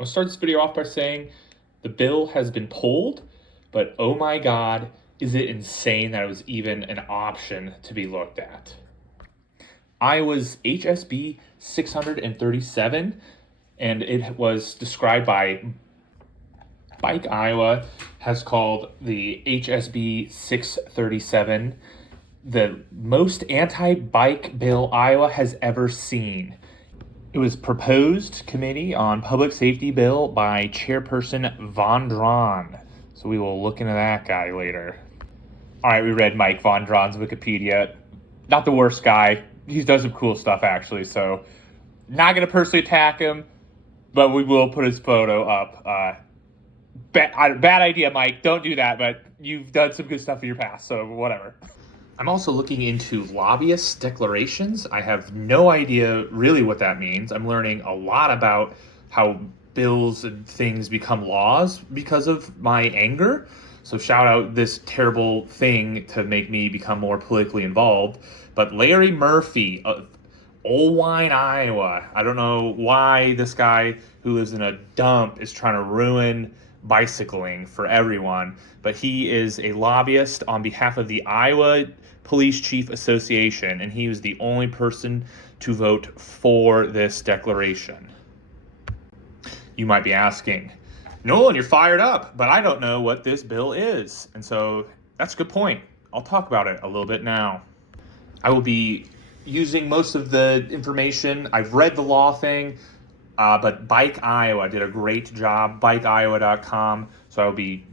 I'll start this video off by saying the bill has been pulled, but oh my God, is it insane that it was even an option to be looked at. Iowa's HSB 637, and it was described by Bike Iowa, has called the HSB 637 the most anti-bike bill Iowa has ever seen. It was proposed committee on public safety bill by Chairperson Von Drawn. So we will look into that guy later. All right, we read Mike Von Drawn's Wikipedia. Not the worst guy. He does some cool stuff, actually. So not going to personally attack him, but we will put his photo up. Bad idea, Mike. Don't do that, but you've done some good stuff in your past, so whatever. I'm also looking into lobbyist declarations. I have no idea really what that means. I'm learning a lot about how bills and things become laws because of my anger. So shout out this terrible thing to make me become more politically involved. But Larry Murphy of Olwine, Iowa. I don't know why this guy who lives in a dump is trying to ruin bicycling for everyone, but he is a lobbyist on behalf of the Iowa Police Chief Association, and he was the only person to vote for this declaration. You might be asking, Nolan, you're fired up, but I don't know what this bill is. And so that's a good point. I'll talk about it a little bit now. I will be using most of the information. I've read the law thing, but Bike Iowa did a great job, bikeiowa.com. So I'll be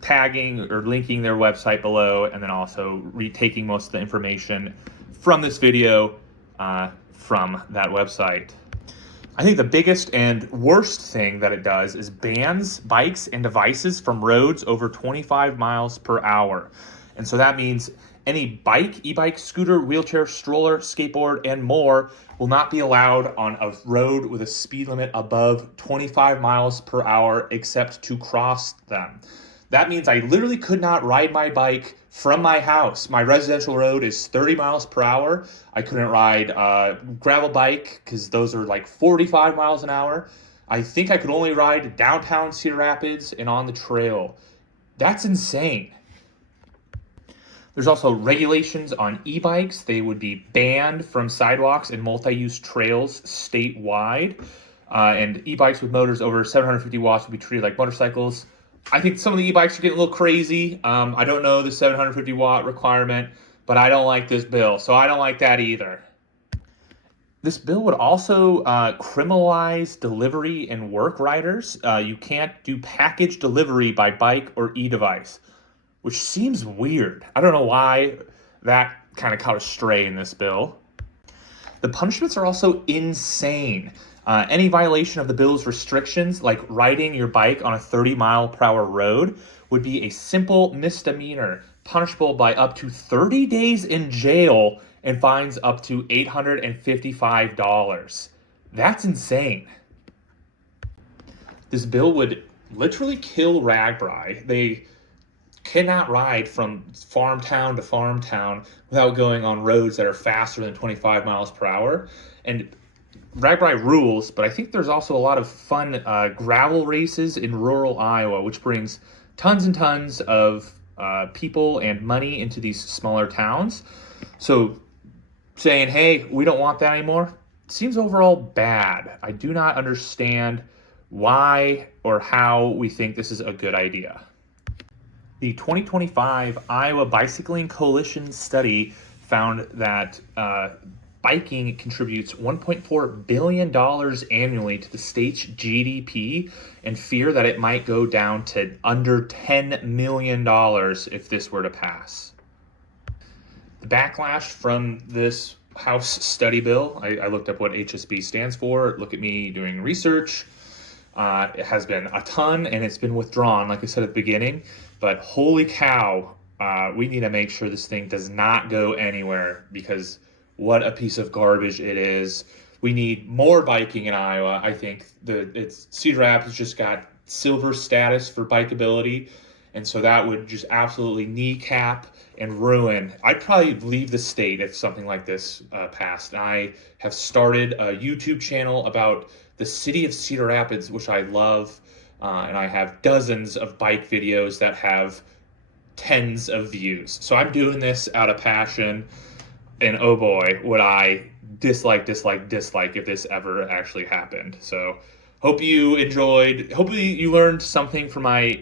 tagging or linking their website below, and then also retaking most of the information from this video from that website. I think the biggest and worst thing that it does is bans bikes and devices from roads over 25 miles per hour. And so that means any bike, e-bike, scooter, wheelchair, stroller, skateboard, and more will not be allowed on a road with a speed limit above 25 miles per hour except to cross them. That means I literally could not ride my bike from my house. My residential road is 30 miles per hour. I couldn't ride a gravel bike because those are like 45 miles an hour. I think I could only ride downtown Cedar Rapids and on the trail. That's insane. There's also regulations on e-bikes. They would be banned from sidewalks and multi-use trails statewide. And e-bikes with motors over 750 watts would be treated like motorcycles. I think some of the e-bikes are getting a little crazy. I don't know the 750 watt requirement, but I don't like this bill, so I don't like that either. This bill would also criminalize delivery and work riders. You can't do package delivery by bike or e-device, which seems weird. I don't know why that kind of caught a stray in this bill. The punishments are also insane. Any violation of the bill's restrictions, like riding your bike on a 30-mile-per-hour road, would be a simple misdemeanor, punishable by up to 30 days in jail and fines up to $855. That's insane. This bill would literally kill RAGBRAI. They cannot ride from farm town to farm town without going on roads that are faster than 25 miles per hour. And RAGBRAI rules, but I think there's also a lot of fun gravel races in rural Iowa, which brings tons and tons of people and money into these smaller towns. So saying, hey, we don't want that anymore, seems overall bad. I do not understand why or how we think this is a good idea. The 2025 Iowa Bicycling Coalition study found that biking contributes $1.4 billion annually to the state's GDP, and fear that it might go down to under $10 million if this were to pass. The backlash from this House study bill, I looked up what HSB stands for. Look at me doing research. It has been a ton, and it's been withdrawn, like I said at the beginning. But holy cow, we need to make sure this thing does not go anywhere, because what a piece of garbage it is. We need more biking in Iowa. I think Cedar Rapids just got silver status for bikeability, and so that would just absolutely kneecap and ruin. I'd probably leave the state if something like this passed. I have started a YouTube channel about the city of Cedar Rapids, which I love, and I have dozens of bike videos that have tens of views. So I'm doing this out of passion, and oh boy, would I dislike if this ever actually happened. So hope you enjoyed, hopefully you learned something from my